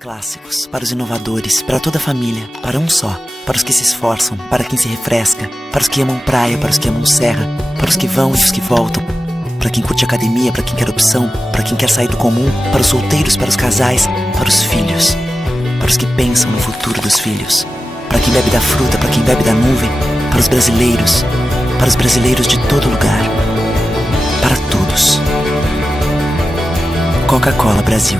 clássicos, para os inovadores, para toda a família, para um só, para os que se esforçam, para quem se refresca, para os que amam praia, para os que amam serra, para os que vão e os que voltam, para quem curte academia, para quem quer opção, para quem quer sair do comum, para os solteiros, para os casais, para os filhos, para os que pensam no futuro dos filhos, para quem bebe da fruta, para quem bebe da nuvem, para os brasileiros de todo lugar, para todos. Coca-Cola Brasil.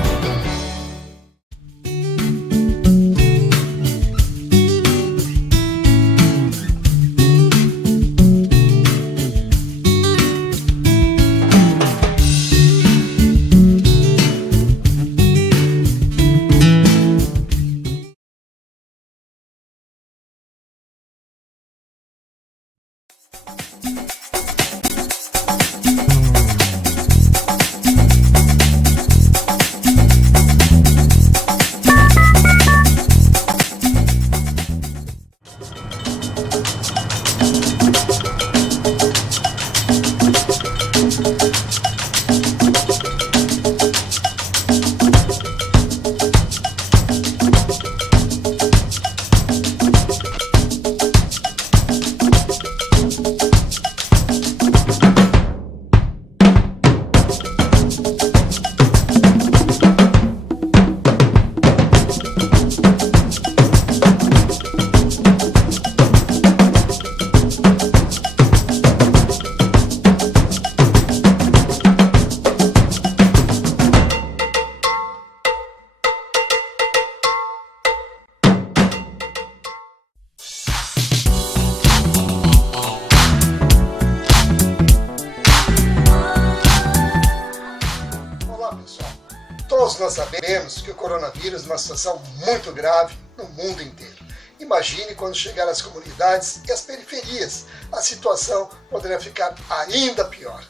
Todos nós sabemos que o coronavírus é uma situação muito grave no mundo inteiro. Imagine quando chegar às comunidades e às periferias, a situação poderá ficar ainda pior.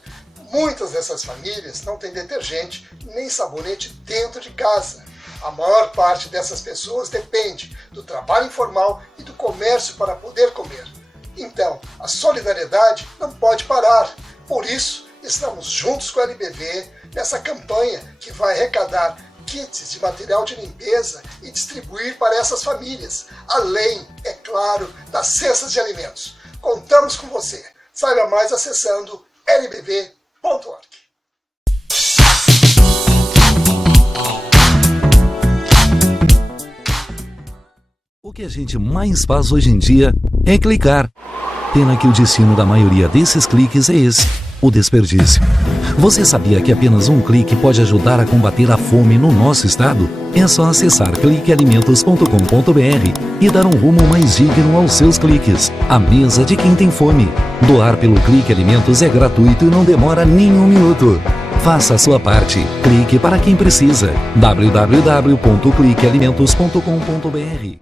Muitas dessas famílias não têm detergente nem sabonete dentro de casa. A maior parte dessas pessoas depende do trabalho informal e do comércio para poder comer. Então, a solidariedade não pode parar. Por isso, estamos juntos com a LBV nessa campanha que vai arrecadar kits de material de limpeza e distribuir para essas famílias, além, é claro, das cestas de alimentos. Contamos com você. Saiba mais acessando lbv.org. O que a gente mais faz hoje em dia é clicar. Pena que o destino da maioria desses cliques é esse, o desperdício. Você sabia que apenas um clique pode ajudar a combater a fome no nosso estado? É só acessar cliquealimentos.com.br e dar um rumo mais digno aos seus cliques. A mesa de quem tem fome. Doar pelo Clique Alimentos é gratuito e não demora nem um minuto. Faça a sua parte. Clique para quem precisa. www.cliquealimentos.com.br.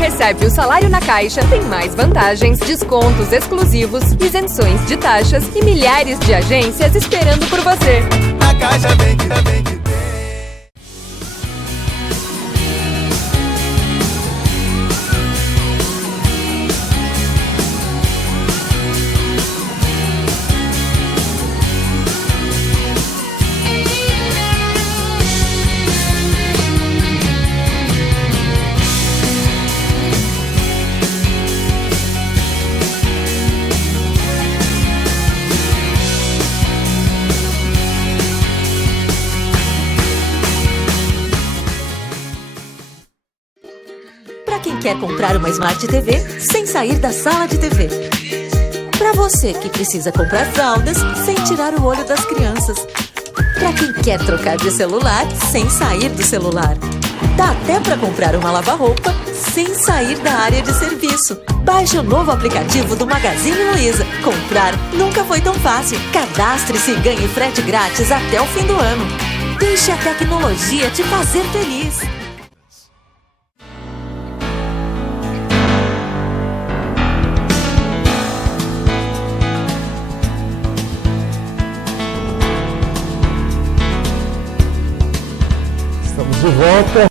Recebe o salário na Caixa, tem mais vantagens, descontos exclusivos, isenções de taxas e milhares de agências esperando por você. Na Caixa vem que tem. Quer comprar uma Smart TV sem sair da sala de TV. Para você que precisa comprar fraldas sem tirar o olho das crianças. Para quem quer trocar de celular sem sair do celular. Dá até para comprar uma lava-roupa sem sair da área de serviço. Baixe o novo aplicativo do Magazine Luiza. Comprar nunca foi tão fácil. Cadastre-se e ganhe frete grátis até o fim do ano. Deixe a tecnologia te fazer feliz. de volta.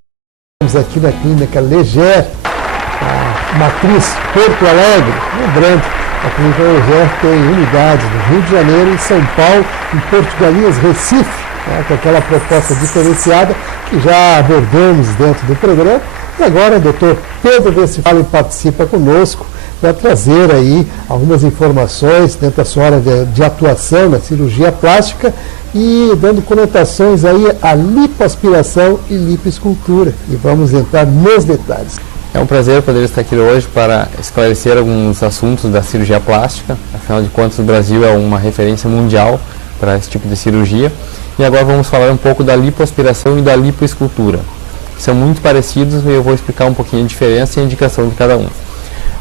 Estamos aqui na Clínica Leger, a matriz Porto Alegre. Lembrando, a Clínica Leger tem unidades no Rio de Janeiro, em São Paulo, em Porto Galinhas, Recife, com aquela proposta diferenciada que já abordamos dentro do programa. E agora o doutor Pedro Westphalen participa conosco para trazer aí algumas informações dentro da sua área de atuação na cirurgia plástica e dando conotações aí à lipoaspiração e lipoescultura. E vamos entrar nos detalhes. É um prazer poder estar aqui hoje para esclarecer alguns assuntos da cirurgia plástica. Afinal de contas, o Brasil é uma referência mundial para esse tipo de cirurgia. E agora vamos falar um pouco da lipoaspiração e da lipoescultura. São muito parecidos e eu vou explicar um pouquinho a diferença e a indicação de cada um.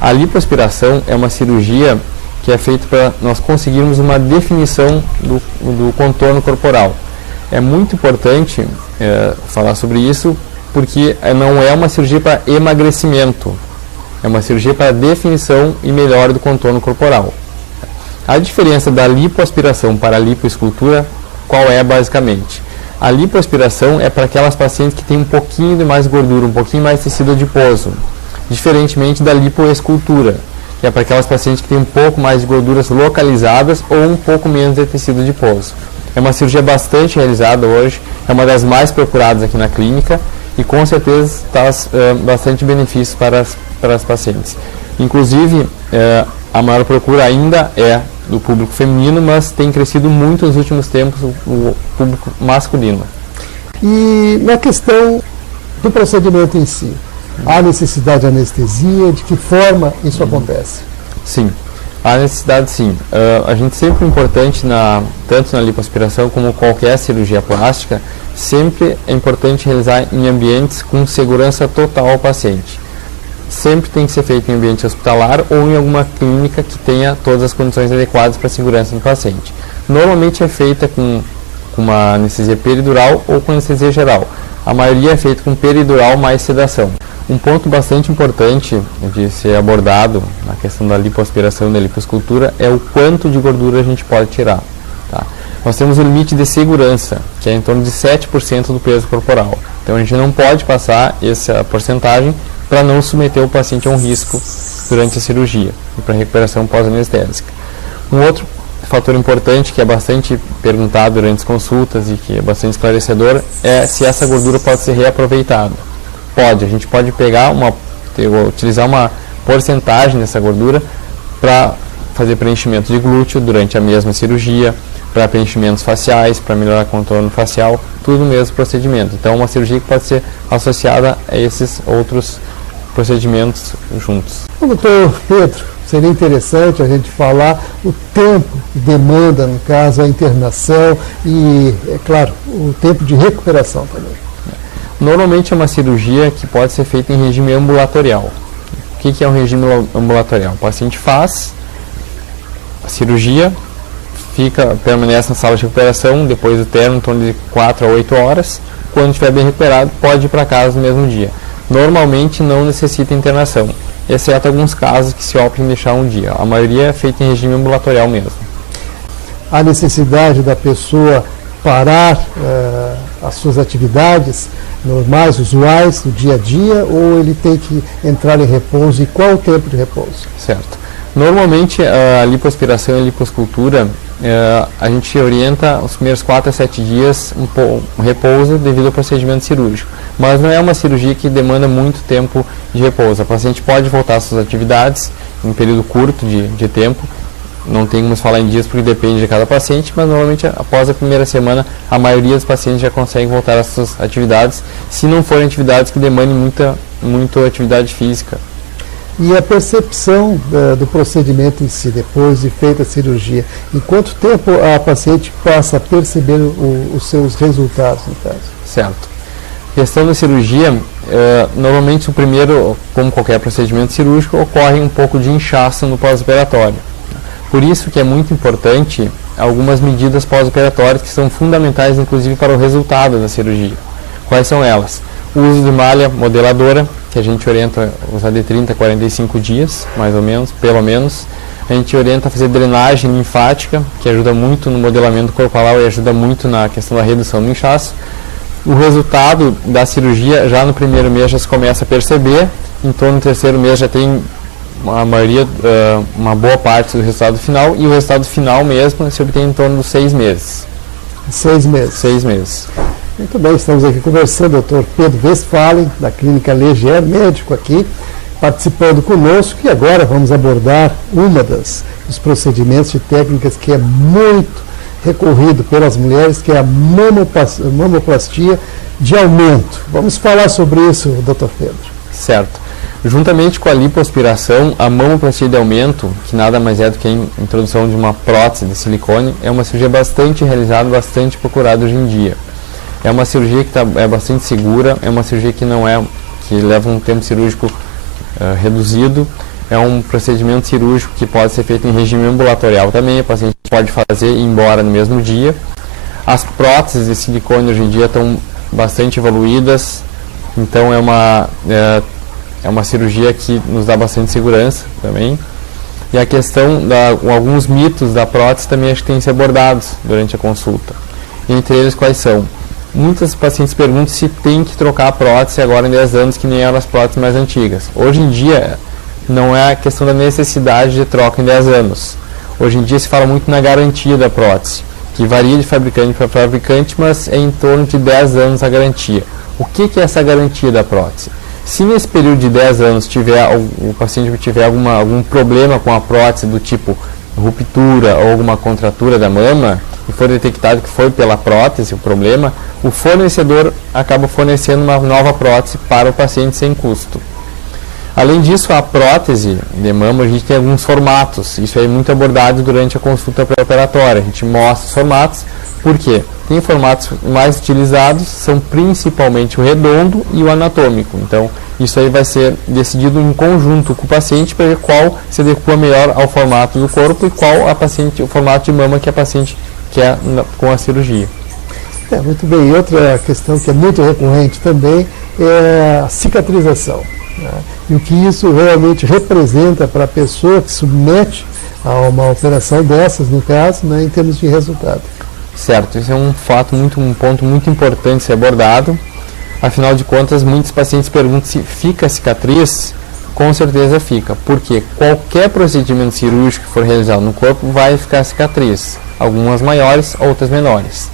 A lipoaspiração é uma cirurgia que é feita para nós conseguirmos uma definição do contorno corporal. É muito importante falar sobre isso porque não é uma cirurgia para emagrecimento, é uma cirurgia para definição e melhora do contorno corporal. A diferença da lipoaspiração para a lipoescultura, qual é basicamente? A lipoaspiração é para aquelas pacientes que têm um pouquinho de mais gordura, um pouquinho mais tecido adiposo, diferentemente da lipoescultura, que é para aquelas pacientes que têm um pouco mais de gorduras localizadas ou um pouco menos de tecido adiposo. É uma cirurgia bastante realizada hoje, é uma das mais procuradas aqui na clínica e com certeza traz bastante benefícios para as pacientes. Inclusive, a maior procura ainda é do público feminino, mas tem crescido muito nos últimos tempos o público masculino. E na questão do procedimento em si, há necessidade de anestesia? De que forma isso acontece? Sim, há necessidade sim. A gente sempre é importante, tanto na lipoaspiração como qualquer cirurgia plástica, sempre é importante realizar em ambientes com segurança total ao paciente. Sempre tem que ser feito em ambiente hospitalar ou em alguma clínica que tenha todas as condições adequadas para a segurança do paciente. Normalmente é feita com uma anestesia peridural ou com anestesia geral. A maioria é feita com peridural mais sedação. Um ponto bastante importante de ser abordado na questão da lipoaspiração e da lipoescultura é o quanto de gordura a gente pode tirar. Tá? Nós temos o limite de segurança, que é em torno de 7% do peso corporal. Então a gente não pode passar essa porcentagem para não submeter o paciente a um risco durante a cirurgia e para a recuperação pós-anestésica. Um outro fator importante que é bastante perguntado durante as consultas e que é bastante esclarecedor é se essa gordura pode ser reaproveitada. Pode, a gente pode pegar utilizar uma porcentagem dessa gordura para fazer preenchimento de glúteo durante a mesma cirurgia, para preenchimentos faciais, para melhorar o contorno facial, tudo no mesmo procedimento. Então, uma cirurgia que pode ser associada a esses outros procedimentos juntos. Doutor Pedro, seria interessante a gente falar o tempo que demanda, no caso, a internação e, é claro, o tempo de recuperação também. Normalmente é uma cirurgia que pode ser feita em regime ambulatorial. O que é um regime ambulatorial? O paciente faz a cirurgia, permanece na sala de recuperação, depois do término, em torno de 4 a 8 horas. Quando estiver bem recuperado, pode ir para casa no mesmo dia. Normalmente não necessita internação, exceto alguns casos que se optam em deixar um dia. A maioria é feita em regime ambulatorial mesmo. A necessidade da pessoa parar as suas atividades normais, usuais, do dia a dia, ou ele tem que entrar em repouso e qual o tempo de repouso? Certo. Normalmente a lipoaspiração e a lipoescultura, a gente orienta os primeiros 4 a 7 dias um repouso devido ao procedimento cirúrgico. Mas não é uma cirurgia que demanda muito tempo de repouso. A paciente pode voltar às suas atividades em um período curto de tempo. Não tem como falar em dias porque depende de cada paciente, mas normalmente após a primeira semana a maioria dos pacientes já consegue voltar às suas atividades, se não forem atividades que demandem muita atividade física. E a percepção do procedimento em si, depois de feita a cirurgia, em quanto tempo a paciente passa a perceber os seus resultados, no caso? Certo. Questão da cirurgia, normalmente o primeiro, como qualquer procedimento cirúrgico, ocorre um pouco de inchaço no pós-operatório. Por isso que é muito importante algumas medidas pós-operatórias que são fundamentais, inclusive, para o resultado da cirurgia. Quais são elas? O uso de malha modeladora, que a gente orienta a usar de 30 a 45 dias, mais ou menos, pelo menos. A gente orienta a fazer drenagem linfática, que ajuda muito no modelamento corporal e ajuda muito na questão da redução do inchaço. O resultado da cirurgia, já no primeiro mês já se começa a perceber, em torno do terceiro mês já tem uma boa parte do resultado final, e o resultado final mesmo se obtém em torno dos 6 meses. 6 meses. 6 meses. Muito bem, estamos aqui conversando, Dr. Pedro Westphalen, da Clínica Leger, médico aqui, participando conosco, e agora vamos abordar uma dos procedimentos e técnicas que é muito recorrido pelas mulheres, que é a mamoplastia de aumento. Vamos falar sobre isso, Dr. Pedro. Certo. Juntamente com a lipoaspiração, a mamoplastia de aumento, que nada mais é do que a introdução de uma prótese de silicone, é uma cirurgia bastante realizada, bastante procurada hoje em dia. É uma cirurgia que é bastante segura, é uma cirurgia que leva um tempo cirúrgico reduzido, é um procedimento cirúrgico que pode ser feito em regime ambulatorial também, o paciente pode fazer e ir embora no mesmo dia. As próteses de silicone hoje em dia estão bastante evoluídas, então é uma cirurgia que nos dá bastante segurança também. E a questão alguns mitos da prótese também acho que têm que ser abordados durante a consulta. Entre eles, quais são? Muitas pacientes perguntam se tem que trocar a prótese agora em 10 anos, que nem eram as próteses mais antigas. Hoje em dia, não é a questão da necessidade de troca em 10 anos. Hoje em dia se fala muito na garantia da prótese, que varia de fabricante para fabricante, mas é em torno de 10 anos a garantia. O que é essa garantia da prótese? Se nesse período de 10 anos o paciente tiver algum problema com a prótese do tipo ruptura ou alguma contratura da mama, e for detectado que foi pela prótese o problema, o fornecedor acaba fornecendo uma nova prótese para o paciente sem custo. Além disso, a prótese de mama, a gente tem alguns formatos, isso é muito abordado durante a consulta pré-operatória, a gente mostra os formatos, por quê? Tem formatos mais utilizados, são principalmente o redondo e o anatômico, então isso aí vai ser decidido em conjunto com o paciente para ver qual se adequa melhor ao formato do corpo e qual o formato de mama que a paciente quer com a cirurgia. Muito bem, e outra questão que é muito recorrente também é a cicatrização, né? E o que isso realmente representa para a pessoa que submete a uma operação dessas, no caso, né, em termos de resultado. Certo, isso é um ponto muito importante ser abordado. Afinal de contas, muitos pacientes perguntam se fica cicatriz. Com certeza fica, porque qualquer procedimento cirúrgico que for realizado no corpo vai ficar cicatriz, algumas maiores, outras menores.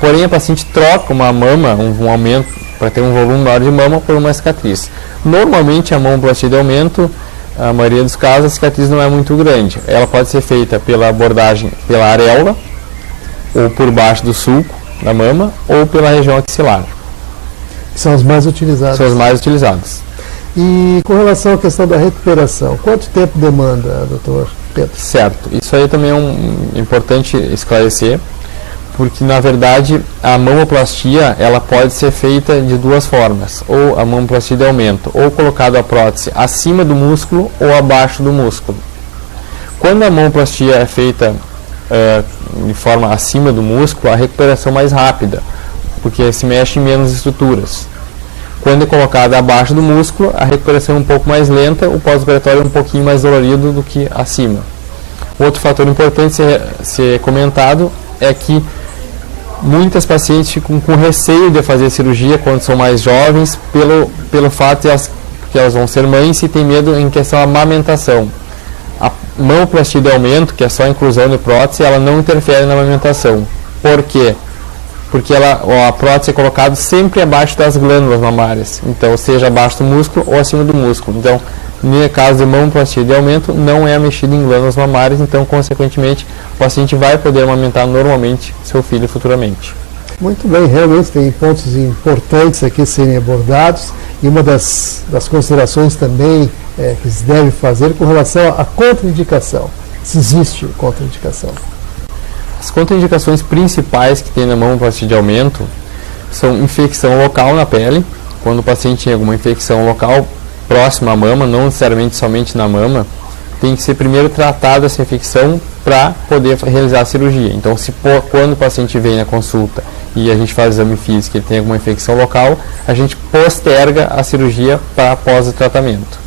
Porém, a paciente troca uma mama, um aumento, para ter um volume maior de mama, por uma cicatriz. Normalmente, a mamoplastia de aumento, a maioria dos casos, a cicatriz não é muito grande. Ela pode ser feita pela abordagem pela areola, ou por baixo do sulco da mama, ou pela região axilar. São os mais utilizados. São os mais utilizados. E com relação à questão da recuperação, quanto tempo demanda, doutor Pedro? Certo, isso aí também é importante esclarecer, porque na verdade a mamoplastia ela pode ser feita de duas formas, ou a mamoplastia de aumento, ou colocado a prótese acima do músculo ou abaixo do músculo. Quando a mamoplastia é feita de forma acima do músculo, a recuperação é mais rápida, porque se mexe em menos estruturas. Quando é colocada abaixo do músculo, a recuperação é um pouco mais lenta, o pós-operatório é um pouquinho mais dolorido do que acima. Outro fator importante ser comentado é que muitas pacientes ficam com receio de fazer cirurgia quando são mais jovens, pelo fato de que elas vão ser mães e têm medo em questão da amamentação. A mamoplastia de aumento, que é só a inclusão de prótese, ela não interfere na amamentação. Por quê? Porque a prótese é colocada sempre abaixo das glândulas mamárias, então seja abaixo do músculo ou acima do músculo. Então, no caso de mamoplastia de aumento, não é mexida em glândulas mamárias, então, consequentemente, o paciente vai poder amamentar normalmente seu filho futuramente. Muito bem, realmente tem pontos importantes aqui a serem abordados, e uma das considerações também que se deve fazer com relação à contraindicação, se existe contraindicação. As contraindicações principais que tem na mamoplastia de aumento são infecção local na pele, quando o paciente tem alguma infecção local próxima à mama, não necessariamente somente na mama, tem que ser primeiro tratada essa infecção para poder realizar a cirurgia. Então, quando o paciente vem na consulta e a gente faz exame físico e ele tem alguma infecção local, a gente posterga a cirurgia para após o tratamento.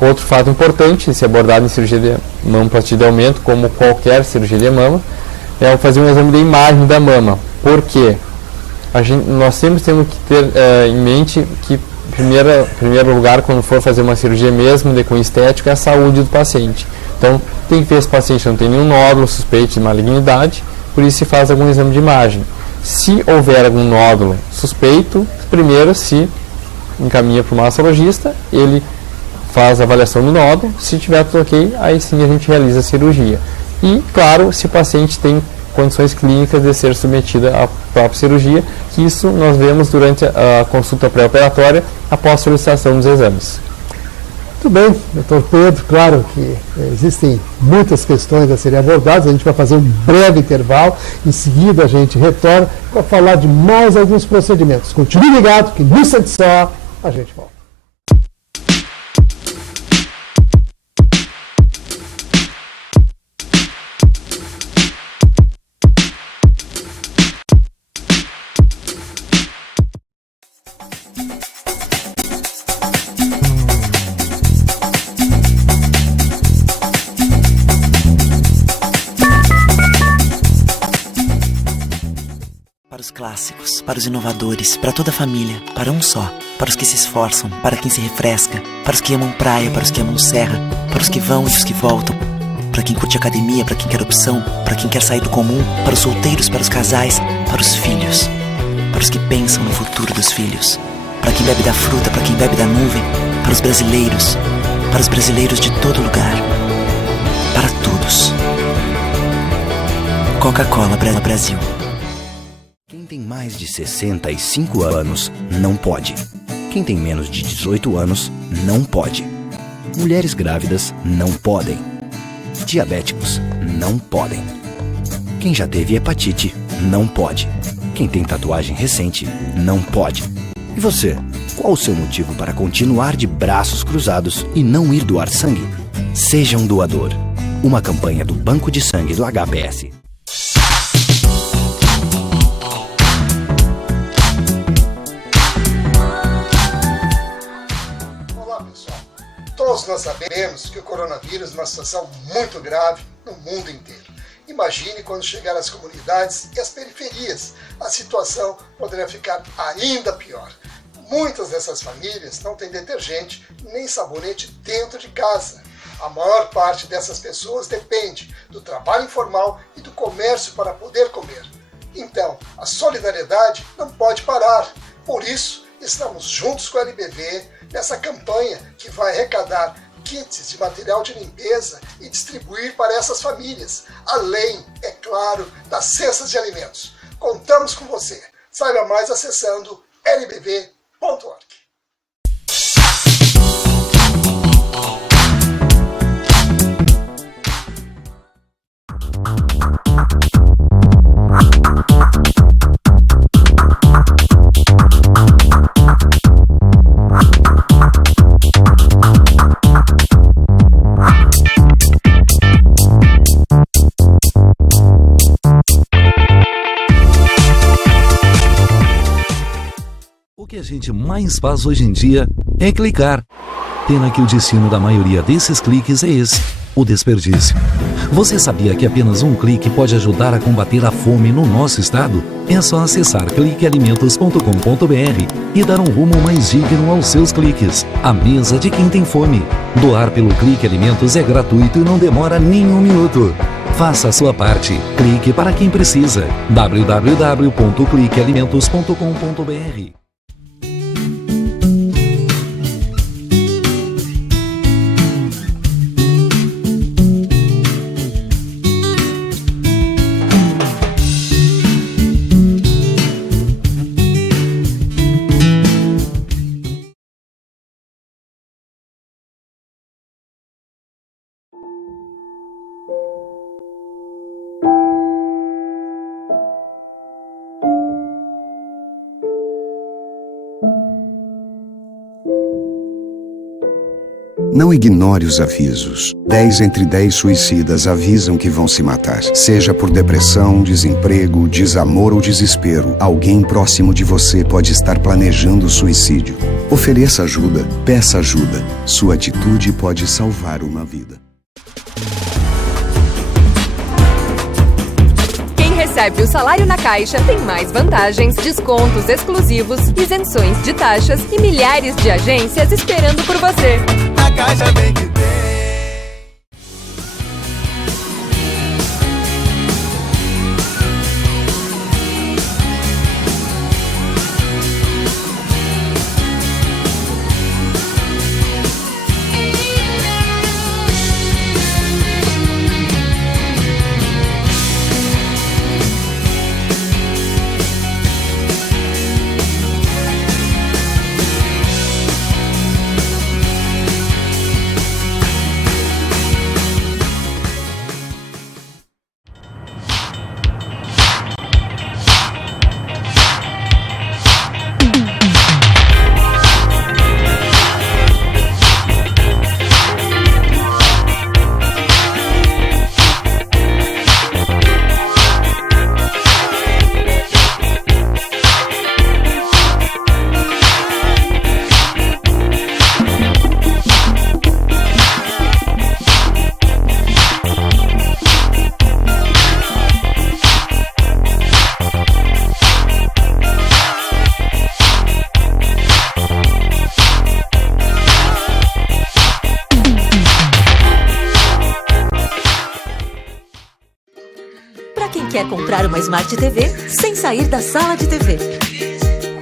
Outro fato importante, se abordado em cirurgia de mamoplastia de aumento, como qualquer cirurgia de mama, é fazer um exame de imagem da mama. Por quê? nós sempre temos que ter em mente que, em primeiro lugar, quando for fazer uma cirurgia mesmo de cunho estético, é a saúde do paciente. Então, tem que ver se o paciente não tem nenhum nódulo suspeito de malignidade, por isso se faz algum exame de imagem. Se houver algum nódulo suspeito, primeiro se encaminha para o mastologista, ele faz a avaliação do nódulo, se tiver tudo ok, aí sim a gente realiza a cirurgia. E, claro, se o paciente tem condições clínicas de ser submetido à própria cirurgia, que isso nós vemos durante a consulta pré-operatória após a solicitação dos exames. Muito bem, doutor Pedro, claro que existem muitas questões a serem abordadas, a gente vai fazer um breve intervalo, em seguida a gente retorna para falar de mais alguns procedimentos. Continue ligado, que no instante só a gente volta. Para os clássicos, para os inovadores, para toda a família, para um só. Para os que se esforçam, para quem se refresca, para os que amam praia, para os que amam serra, para os que vão e os que voltam, para quem curte academia, para quem quer opção, para quem quer sair do comum, para os solteiros, para os casais, para os filhos, para os que pensam no futuro dos filhos, para quem bebe da fruta, para quem bebe da nuvem, para os brasileiros de todo lugar, para todos. Coca-Cola Brasil. Quem tem mais de 65 anos não pode. Quem tem menos de 18 anos não pode. Mulheres grávidas não podem. Diabéticos não podem. Quem já teve hepatite não pode. Quem tem tatuagem recente não pode. E você, qual o seu motivo para continuar de braços cruzados e não ir doar sangue? Seja um doador. Uma campanha do Banco de Sangue do HPS. Todos nós sabemos que o coronavírus é uma situação muito grave no mundo inteiro. Imagine quando chegar às comunidades e às periferias, a situação poderá ficar ainda pior. Muitas dessas famílias não têm detergente nem sabonete dentro de casa. A maior parte dessas pessoas depende do trabalho informal e do comércio para poder comer. Então, a solidariedade não pode parar. Por isso, estamos juntos com a LBV nessa campanha que vai arrecadar kits de material de limpeza e distribuir para essas famílias, além, é claro, das cestas de alimentos. Contamos com você. Saiba mais acessando lbv.org. O que a gente mais faz hoje em dia é clicar. Pena que o destino da maioria desses cliques é esse, o desperdício. Você sabia que apenas um clique pode ajudar a combater a fome no nosso estado? É só acessar cliquealimentos.com.br e dar um rumo mais digno aos seus cliques. A mesa de quem tem fome. Doar pelo Clique Alimentos é gratuito e não demora nem um minuto. Faça a sua parte. Clique para quem precisa. www.cliquealimentos.com.br. Não ignore os avisos. 10 entre 10 suicidas avisam que vão se matar. Seja por depressão, desemprego, desamor ou desespero, alguém próximo de você pode estar planejando o suicídio. Ofereça ajuda, peça ajuda. Sua atitude pode salvar uma vida. recebe o salário na Caixa tem mais vantagens, descontos exclusivos, isenções de taxas e milhares de agências esperando por você. Na Caixa vem que tem. Quer comprar uma Smart TV sem sair da sala de TV.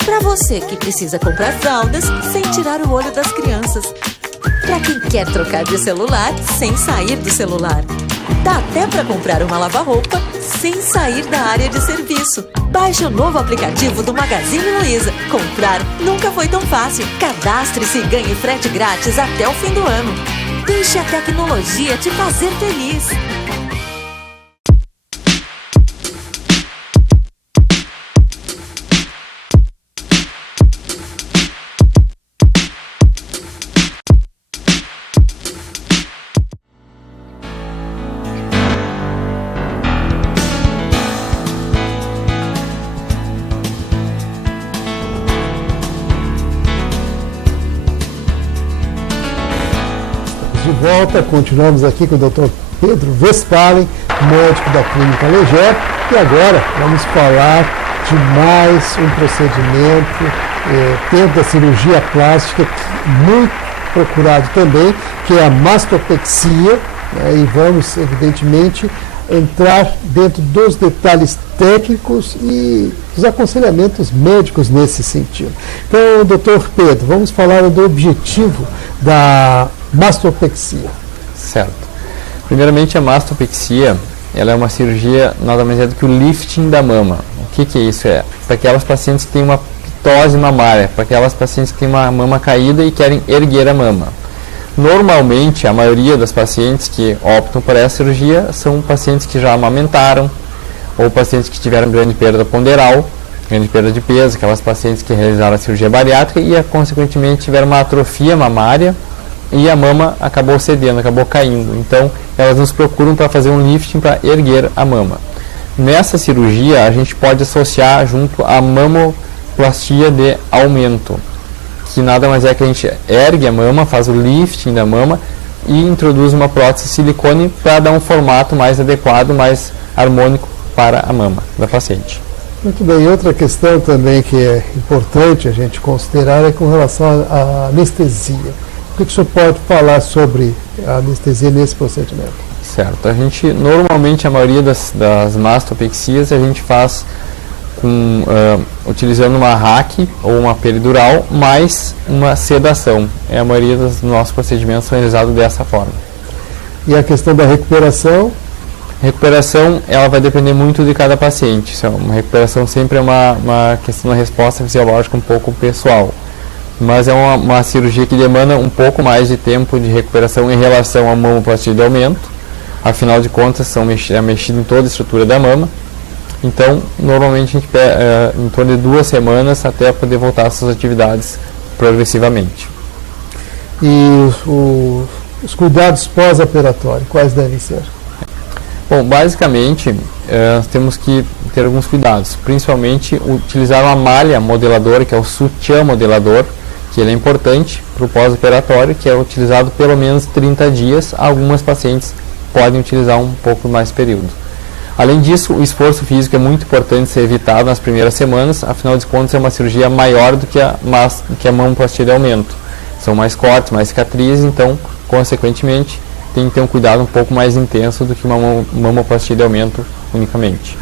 Para você que precisa comprar fraldas sem tirar o olho das crianças. Para quem quer trocar de celular sem sair do celular. Dá até para comprar uma lava-roupa sem sair da área de serviço. Baixe o novo aplicativo do Magazine Luiza. Comprar nunca foi tão fácil. Cadastre-se e ganhe frete grátis até o fim do ano. Deixe a tecnologia te fazer feliz. De volta, continuamos aqui com o Dr. Pedro Westphalen, médico da Clínica Leger, e agora vamos falar de mais um procedimento dentro da cirurgia plástica, muito procurado também, que é a mastopexia, e vamos, evidentemente, entrar dentro dos detalhes técnicos e os aconselhamentos médicos nesse sentido. Então, doutor Pedro, vamos falar do objetivo da mastopexia. Certo. Primeiramente, a mastopexia, ela é uma cirurgia nada mais é do que o lifting da mama. O que é isso? É para aquelas pacientes que têm uma pitose mamária, para aquelas pacientes que têm uma mama caída e querem erguer a mama. Normalmente, a maioria das pacientes que optam por essa cirurgia são pacientes que já amamentaram, ou pacientes que tiveram grande perda ponderal, grande perda de peso, aquelas pacientes que realizaram a cirurgia bariátrica e, consequentemente, tiveram uma atrofia mamária e a mama acabou cedendo, acabou caindo. Então, elas nos procuram para fazer um lifting para erguer a mama. Nessa cirurgia, a gente pode associar junto a mamoplastia de aumento, que nada mais é que a gente ergue a mama, faz o lifting da mama e introduz uma prótese de silicone para dar um formato mais adequado, mais harmônico para a mama da paciente. Muito bem, e outra questão também que é importante a gente considerar é com relação à anestesia. O que o senhor pode falar sobre a anestesia nesse procedimento? Certo, a gente, normalmente a maioria das mastopexias a gente faz utilizando uma RAC ou uma peridural mais uma sedação. A maioria dos nossos procedimentos são realizados dessa forma. E a questão da recuperação? Recuperação, ela vai depender muito de cada paciente. Uma recuperação sempre é uma questão da resposta fisiológica um pouco pessoal. Mas é uma cirurgia que demanda um pouco mais de tempo de recuperação em relação à mamoplastia de aumento. Afinal de contas, é mexido em toda a estrutura da mama. Então, normalmente a gente pega em torno de 2 semanas até poder voltar às suas atividades progressivamente. E os cuidados pós-operatórios, quais devem ser? Bom, basicamente, temos que ter alguns cuidados, principalmente utilizar uma malha modeladora, que é o sutiã modelador, que ele é importante para o pós-operatório, que é utilizado pelo menos 30 dias. Algumas pacientes podem utilizar um pouco mais período. Além disso, o esforço físico é muito importante ser evitado nas primeiras semanas, afinal de contas é uma cirurgia maior do que a mamoplastia de aumento. São mais cortes, mais cicatrizes, então, consequentemente, tem que ter um cuidado um pouco mais intenso do que uma mamoplastia de aumento unicamente.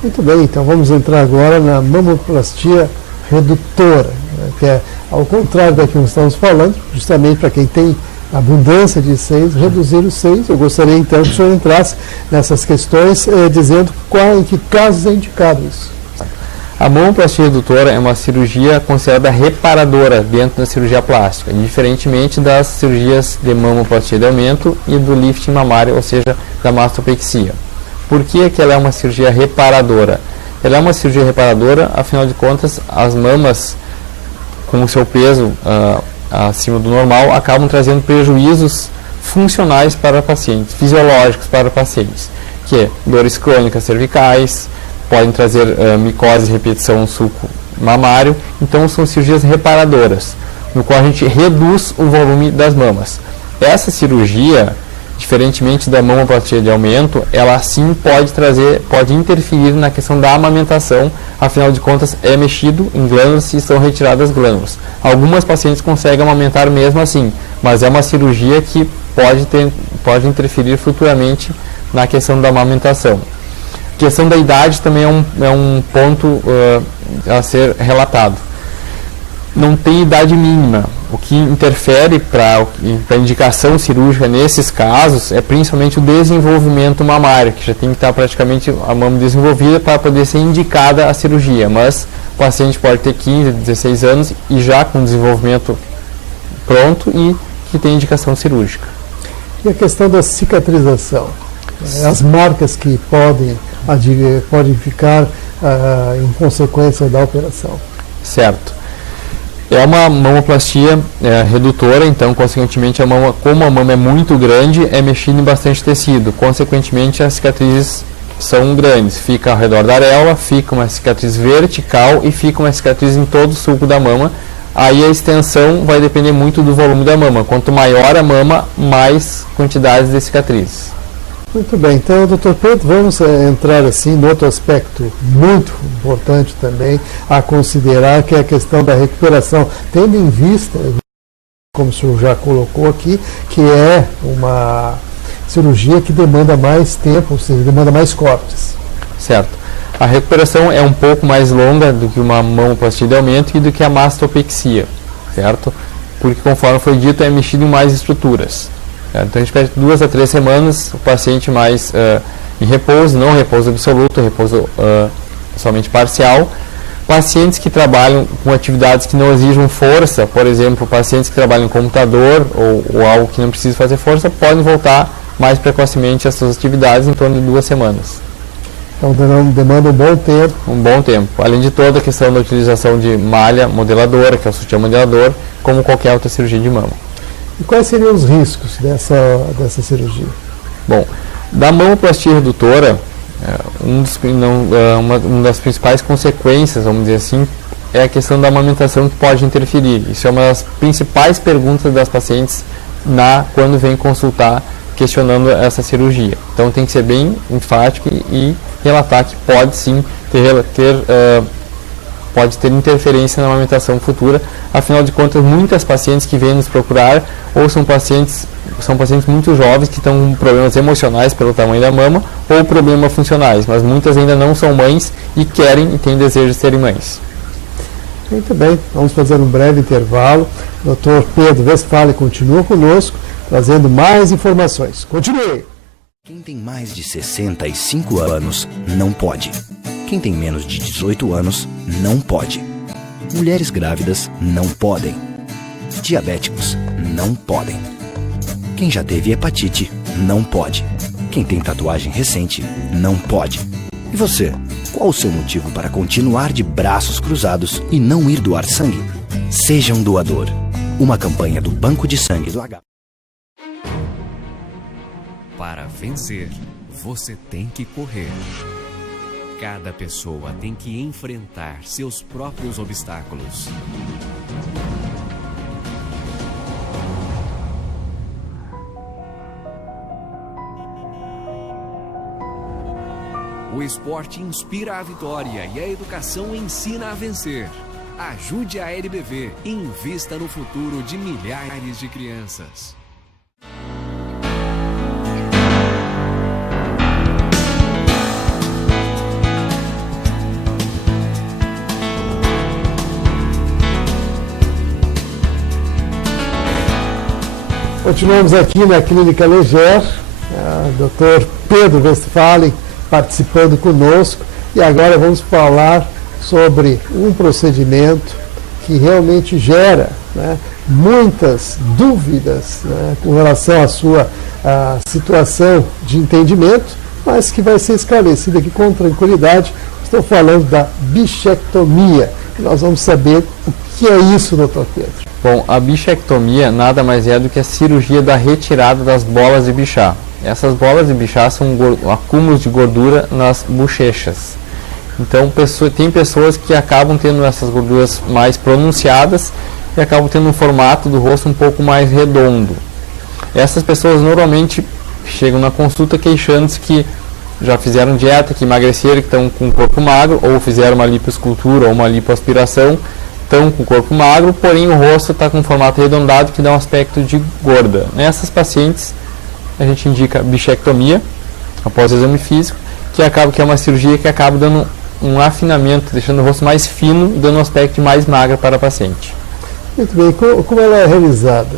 Muito bem, então vamos entrar agora na mamoplastia redutora, né, que é ao contrário da que nós estamos falando, justamente para quem tem abundância de seios, reduzir os seios. Eu gostaria então que o senhor entrasse nessas questões, dizendo em que casos é indicado isso. A mamoplastia redutora é uma cirurgia considerada reparadora dentro da cirurgia plástica, diferentemente das cirurgias de mamoplastia de aumento e do lifting mamário, ou seja, da mastopexia. Por que ela é uma cirurgia reparadora? Ela é uma cirurgia reparadora, afinal de contas, as mamas, com o seu peso acima do normal, acabam trazendo prejuízos funcionais para pacientes, fisiológicos para pacientes, que é dores crônicas cervicais, podem trazer micose e repetição no sulco mamário. Então são cirurgias reparadoras, no qual a gente reduz o volume das mamas. Essa cirurgia, diferentemente da mamoplastia de aumento, ela sim pode interferir na questão da amamentação, afinal de contas é mexido em glândulas e são retiradas glândulas. Algumas pacientes conseguem amamentar mesmo assim, mas é uma cirurgia que pode interferir futuramente na questão da amamentação. A questão da idade também é um ponto a ser relatado. Não tem idade mínima. O que interfere para a indicação cirúrgica nesses casos é principalmente o desenvolvimento mamário, que já tem que estar praticamente a mama desenvolvida para poder ser indicada a cirurgia. Mas o paciente pode ter 15, 16 anos e já com desenvolvimento pronto e que tem indicação cirúrgica. E a questão da cicatrização? As marcas que podem ficar em consequência da operação. Certo. É uma mamoplastia redutora, então, consequentemente, como a mama é muito grande, é mexido em bastante tecido. Consequentemente, as cicatrizes são grandes. Fica ao redor da areola, fica uma cicatriz vertical e fica uma cicatriz em todo o sulco da mama. Aí a extensão vai depender muito do volume da mama. Quanto maior a mama, mais quantidades de cicatrizes. Muito bem, então, Dr. Pedro, vamos entrar assim no outro aspecto muito importante também a considerar, que é a questão da recuperação, tendo em vista, como o senhor já colocou aqui, que é uma cirurgia que demanda mais tempo, ou seja, demanda mais cortes. Certo. A recuperação é um pouco mais longa do que uma mamoplastia de aumento e do que a mastopexia, certo? Porque, conforme foi dito, é mexido em mais estruturas. Então a gente pede 2 a 3 semanas, o paciente mais em repouso, não repouso absoluto, repouso somente parcial. Pacientes que trabalham com atividades que não exijam força, por exemplo, pacientes que trabalham em computador ou algo que não precisa fazer força, podem voltar mais precocemente às suas atividades em torno de 2 semanas. Então demanda um bom tempo. Um bom tempo. Além de toda a questão da utilização de malha modeladora, que é o sutiã modelador, como qualquer outra cirurgia de mama. E quais seriam os riscos dessa cirurgia? Bom, da mamoplastia redutora, uma das principais consequências, vamos dizer assim, é a questão da amamentação que pode interferir. Isso é uma das principais perguntas das pacientes quando vem consultar questionando essa cirurgia. Então tem que ser bem enfático e relatar que pode sim pode ter interferência na amamentação futura. Afinal de contas, muitas pacientes que vêm nos procurar ou são pacientes muito jovens que estão com problemas emocionais pelo tamanho da mama ou problemas funcionais, mas muitas ainda não são mães e querem e têm desejo de serem mães. Muito bem, vamos fazer um breve intervalo. Dr. Pedro Westphalen continua conosco, trazendo mais informações. Continue! Quem tem mais de 65 anos não pode. Quem tem menos de 18 anos não pode. Mulheres grávidas não podem. Diabéticos não podem. Quem já teve hepatite não pode. Quem tem tatuagem recente não pode. E você, qual o seu motivo para continuar de braços cruzados e não ir doar sangue? Seja um doador. Uma campanha do Banco de Sangue do H. Para vencer, você tem que correr. Cada pessoa tem que enfrentar seus próprios obstáculos. O esporte inspira a vitória e a educação ensina a vencer. Ajude a LBV e invista no futuro de milhares de crianças. Continuamos aqui na Clínica Leger, Dr. Pedro Westphalen participando conosco, e agora vamos falar sobre um procedimento que realmente gera, né, muitas dúvidas, né, com relação à sua situação de entendimento, mas que vai ser esclarecida aqui com tranquilidade. Estou falando da bichectomia. Nós vamos saber o que é isso, doutor Pedro. Bom, a bichectomia nada mais é do que a cirurgia da retirada das bolas de Bichat. Essas bolas de Bichat são acúmulos de gordura nas bochechas. Então, tem pessoas que acabam tendo essas gorduras mais pronunciadas e acabam tendo um formato do rosto um pouco mais redondo. Essas pessoas normalmente chegam na consulta queixando-se que já fizeram dieta, que emagreceram, que estão com o corpo magro, ou fizeram uma lipoescultura ou uma lipoaspiração, estão com o corpo magro, porém o rosto está com um formato arredondado que dá um aspecto de gorda. Nessas pacientes, a gente indica bichectomia, após o exame físico, que é uma cirurgia que acaba dando um afinamento, deixando o rosto mais fino, dando um aspecto mais magro para a paciente. Muito bem. Como ela é realizada,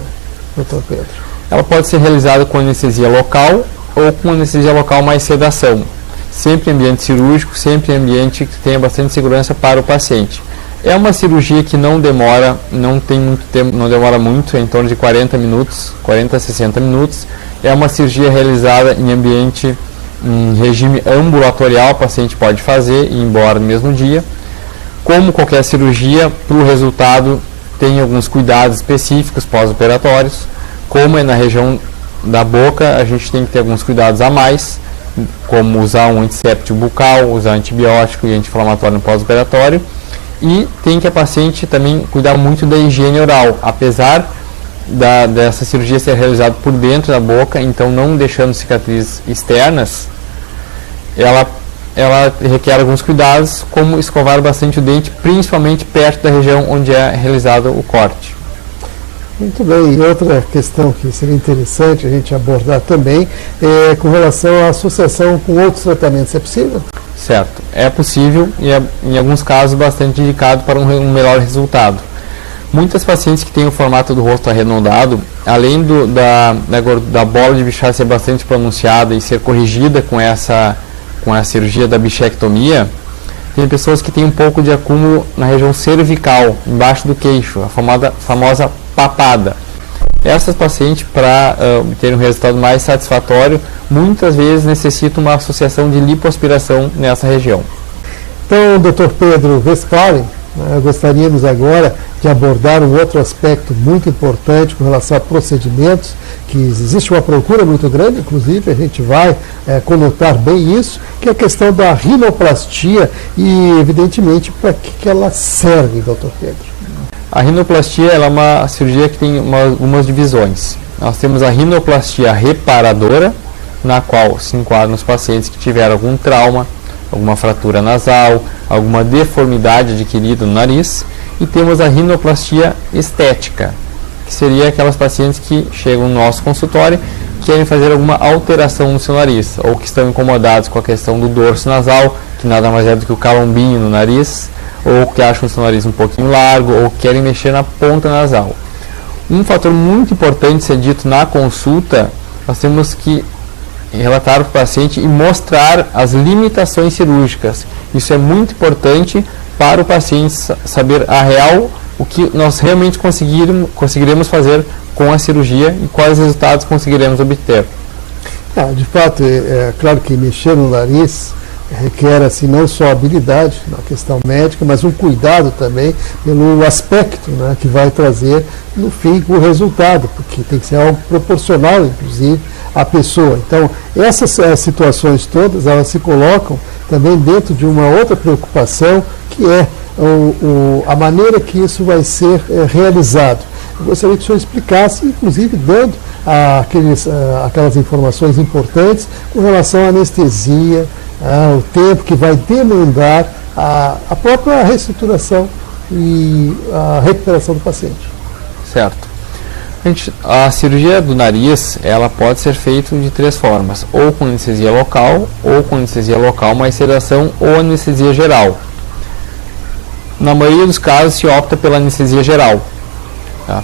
doutor Pedro? Ela pode ser realizada com anestesia local ou com anestesia local mais sedação. Sempre em ambiente cirúrgico, sempre em ambiente que tenha bastante segurança para o paciente. É uma cirurgia que não demora, não tem muito tempo, não demora muito, é em torno de 40 minutos, 40 a 60 minutos. É uma cirurgia realizada em ambiente, em regime ambulatorial, o paciente pode fazer e ir embora no mesmo dia. Como qualquer cirurgia, para o resultado tem alguns cuidados específicos pós-operatórios. Como é na região da boca, a gente tem que ter alguns cuidados a mais, como usar um antisséptico bucal, usar antibiótico e anti-inflamatório no pós-operatório. E tem que a paciente também cuidar muito da higiene oral, apesar dessa cirurgia ser realizada por dentro da boca, então não deixando cicatrizes externas, ela requer alguns cuidados, como escovar bastante o dente, principalmente perto da região onde é realizado o corte. Muito bem, e outra questão que seria interessante a gente abordar também é com relação à associação com outros tratamentos. É possível? Certo, é possível e é, em alguns casos, bastante indicado para um melhor resultado. Muitas pacientes que têm o formato do rosto arredondado, além da bola de Bichat ser bastante pronunciada e ser corrigida com a cirurgia da bichectomia, tem pessoas que têm um pouco de acúmulo na região cervical, embaixo do queixo, a famosa papada. Essas pacientes, para obter um resultado mais satisfatório, muitas vezes necessitam uma associação de lipoaspiração nessa região. Então, Dr. Pedro Westphalen, gostaríamos agora de abordar um outro aspecto muito importante com relação a procedimentos, que existe uma procura muito grande, inclusive a gente vai conotar bem isso, que é a questão da rinoplastia e, evidentemente, para que ela serve, Dr. Pedro? A rinoplastia ela é uma cirurgia que tem algumas divisões. Nós temos a rinoplastia reparadora, na qual se enquadram os pacientes que tiveram algum trauma, alguma fratura nasal, alguma deformidade adquirida no nariz, e temos a rinoplastia estética, que seria aquelas pacientes que chegam no nosso consultório e querem fazer alguma alteração no seu nariz, ou que estão incomodados com a questão do dorso nasal, que nada mais é do que o calombinho no nariz, ou que acham o seu nariz um pouquinho largo, ou querem mexer na ponta nasal. Um fator muito importante ser dito na consulta, nós temos que relatar para o paciente e mostrar as limitações cirúrgicas. Isso é muito importante para o paciente saber a real, o que nós realmente conseguiremos fazer com a cirurgia e quais resultados conseguiremos obter. De fato, é claro que mexer no nariz requer assim, não só habilidade na questão médica, mas um cuidado também pelo aspecto, né, que vai trazer no fim o resultado, porque tem que ser algo proporcional, inclusive, à pessoa. Então, essas situações todas, elas se colocam também dentro de uma outra preocupação, que é a maneira que isso vai ser realizado. Eu gostaria que o senhor explicasse, inclusive dando aquelas informações importantes com relação à anestesia, o tempo que vai demandar a própria reestruturação e a recuperação do paciente. Certo. A cirurgia do nariz, ela pode ser feita de 3 formas, ou com anestesia local, ou com anestesia local mais sedação, ou anestesia geral. Na maioria dos casos se opta pela anestesia geral. Tá?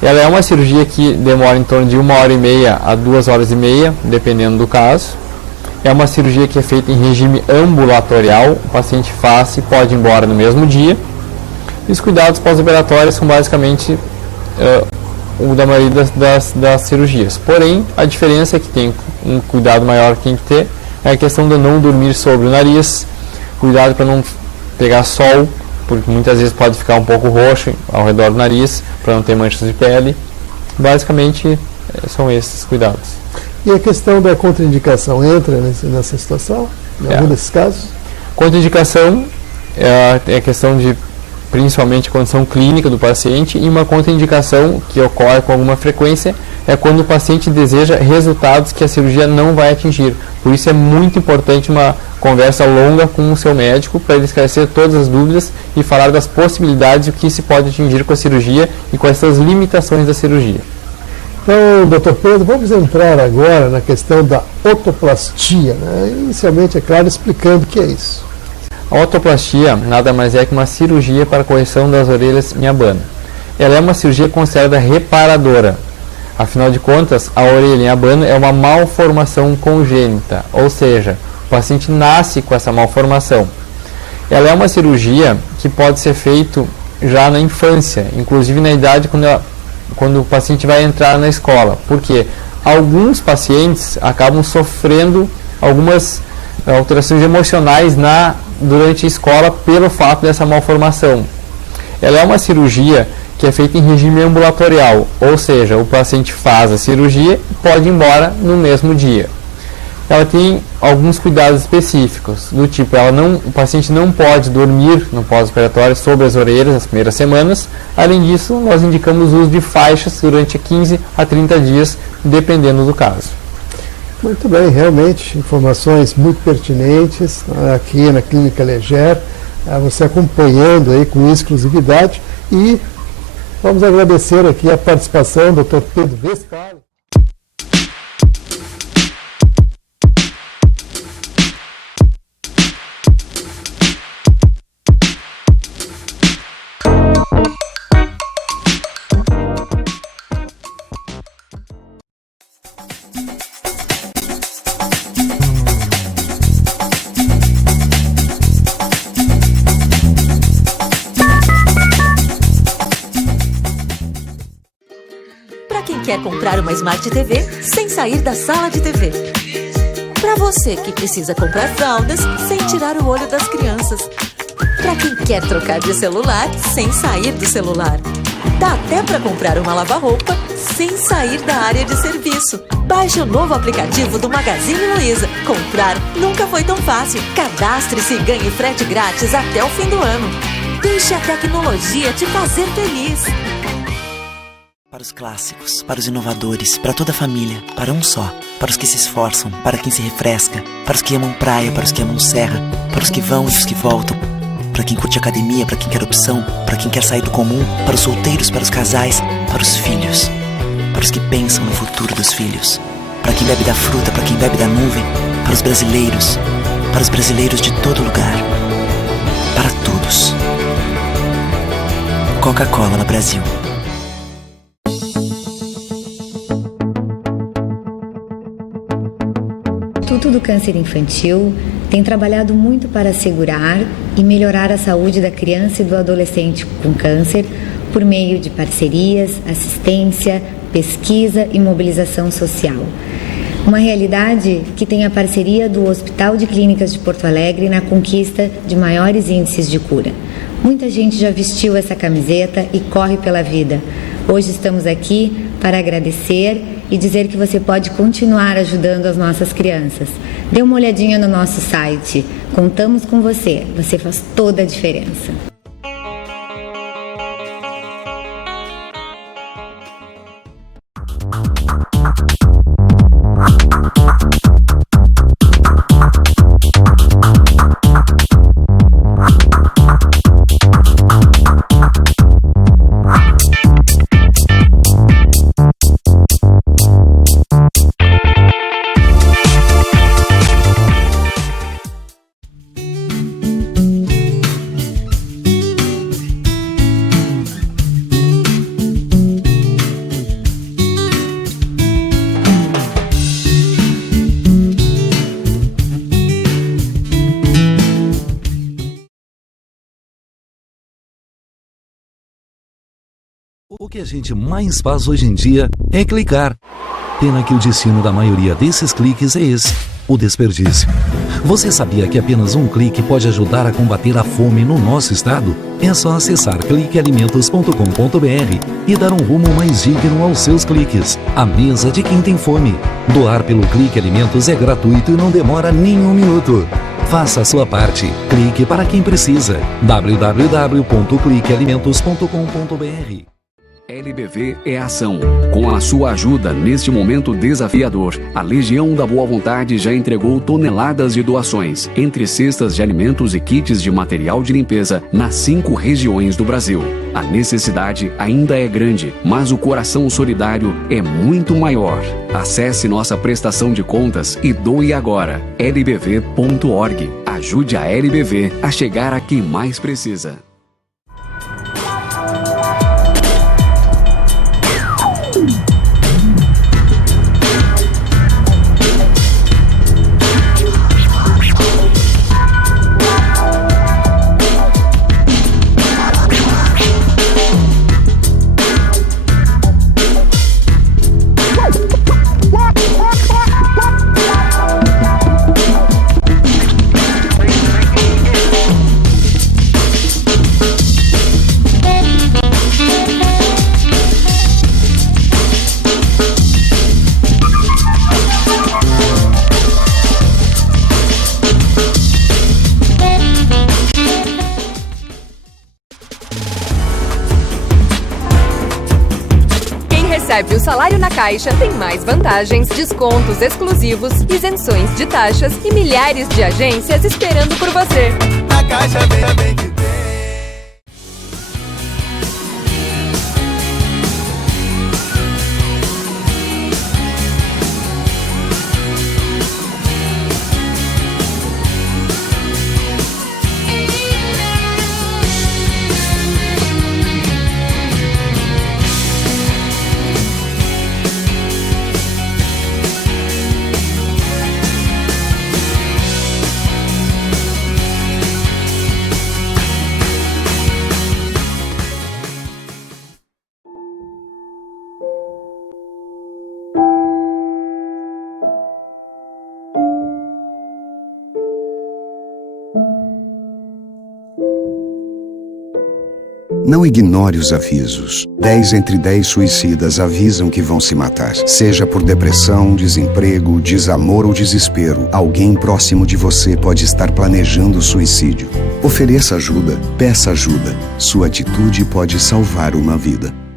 Ela é uma cirurgia que demora em torno de 1h30 a 2h30, dependendo do caso. É uma cirurgia que é feita em regime ambulatorial, o paciente faz e pode ir embora no mesmo dia. E os cuidados pós-operatórios são basicamente o da maioria das cirurgias. Porém, a diferença é que tem um cuidado maior que tem que ter é a questão de não dormir sobre o nariz, cuidado para não pegar sol, porque muitas vezes pode ficar um pouco roxo ao redor do nariz, para não ter manchas de pele. Basicamente, são esses cuidados. E a questão da contraindicação entra nessa situação, em algum desses casos? Contraindicação é a questão de, principalmente, a condição clínica do paciente, e uma contraindicação que ocorre com alguma frequência é quando o paciente deseja resultados que a cirurgia não vai atingir. Por isso é muito importante uma conversa longa com o seu médico para ele esclarecer todas as dúvidas e falar das possibilidades, o que se pode atingir com a cirurgia e quais são as limitações da cirurgia. Então, doutor Pedro, vamos entrar agora na questão da otoplastia, né? Inicialmente, é claro, explicando o que é isso. A otoplastia nada mais é que uma cirurgia para a correção das orelhas em abano. Ela é uma cirurgia considerada reparadora. Afinal de contas, a orelha em abano é uma malformação congênita, ou seja, o paciente nasce com essa malformação. Ela é uma cirurgia que pode ser feita já na infância, inclusive na idade quando o paciente vai entrar na escola, porque alguns pacientes acabam sofrendo algumas alterações emocionais durante a escola pelo fato dessa malformação. Ela é uma cirurgia que é feita em regime ambulatorial, ou seja, o paciente faz a cirurgia e pode ir embora no mesmo dia. Ela tem alguns cuidados específicos, do tipo, o paciente não pode dormir no pós-operatório sobre as orelhas nas primeiras semanas. Além disso, nós indicamos o uso de faixas durante 15 a 30 dias, dependendo do caso. Muito bem, realmente, informações muito pertinentes aqui na Clínica Leger, você acompanhando aí com exclusividade, e vamos agradecer aqui a participação do Dr. Pedro Westphalen. Quer comprar uma Smart TV sem sair da sala de TV. Para você que precisa comprar fraldas sem tirar o olho das crianças. Para quem quer trocar de celular sem sair do celular. Dá até para comprar uma lava-roupa sem sair da área de serviço. Baixe o novo aplicativo do Magazine Luiza. Comprar nunca foi tão fácil. Cadastre-se e ganhe frete grátis até o fim do ano. Deixe a tecnologia te fazer feliz. Para os clássicos, para os inovadores, para toda a família, para um só. Para os que se esforçam, para quem se refresca, para os que amam praia, para os que amam serra, para os que vão e os que voltam, para quem curte academia, para quem quer opção, para quem quer sair do comum, para os solteiros, para os casais, para os filhos, para os que pensam no futuro dos filhos, para quem bebe da fruta, para quem bebe da nuvem, para os brasileiros de todo lugar, para todos. Coca-Cola no Brasil. O Instituto do Câncer Infantil tem trabalhado muito para assegurar e melhorar a saúde da criança e do adolescente com câncer por meio de parcerias, assistência, pesquisa e mobilização social. Uma realidade que tem a parceria do Hospital de Clínicas de Porto Alegre na conquista de maiores índices de cura. Muita gente já vestiu essa camiseta e corre pela vida. Hoje estamos aqui para agradecer e dizer que você pode continuar ajudando as nossas crianças. Dê uma olhadinha no nosso site. Contamos com você. Você faz toda a diferença. O que a gente mais faz hoje em dia é clicar. Pena que o destino da maioria desses cliques é esse, o desperdício. Você sabia que apenas um clique pode ajudar a combater a fome no nosso estado? É só acessar cliquealimentos.com.br e dar um rumo mais digno aos seus cliques. A mesa de quem tem fome. Doar pelo Clique Alimentos é gratuito e não demora nem um minuto. Faça a sua parte. Clique para quem precisa. www.cliquealimentos.com.br. LBV é ação. Com a sua ajuda neste momento desafiador, a Legião da Boa Vontade já entregou toneladas de doações, entre cestas de alimentos e kits de material de limpeza, nas 5 regiões do Brasil. A necessidade ainda é grande, mas o coração solidário é muito maior. Acesse nossa prestação de contas e doe agora. lbv.org. Ajude a LBV a chegar a quem mais precisa. Recebe o salário na Caixa, tem mais vantagens, descontos exclusivos, isenções de taxas e milhares de agências esperando por você. A Caixa vem que tem. Não ignore os avisos. 10 entre 10 suicidas avisam que vão se matar. Seja por depressão, desemprego, desamor ou desespero, alguém próximo de você pode estar planejando suicídio. Ofereça ajuda, peça ajuda. Sua atitude pode salvar uma vida.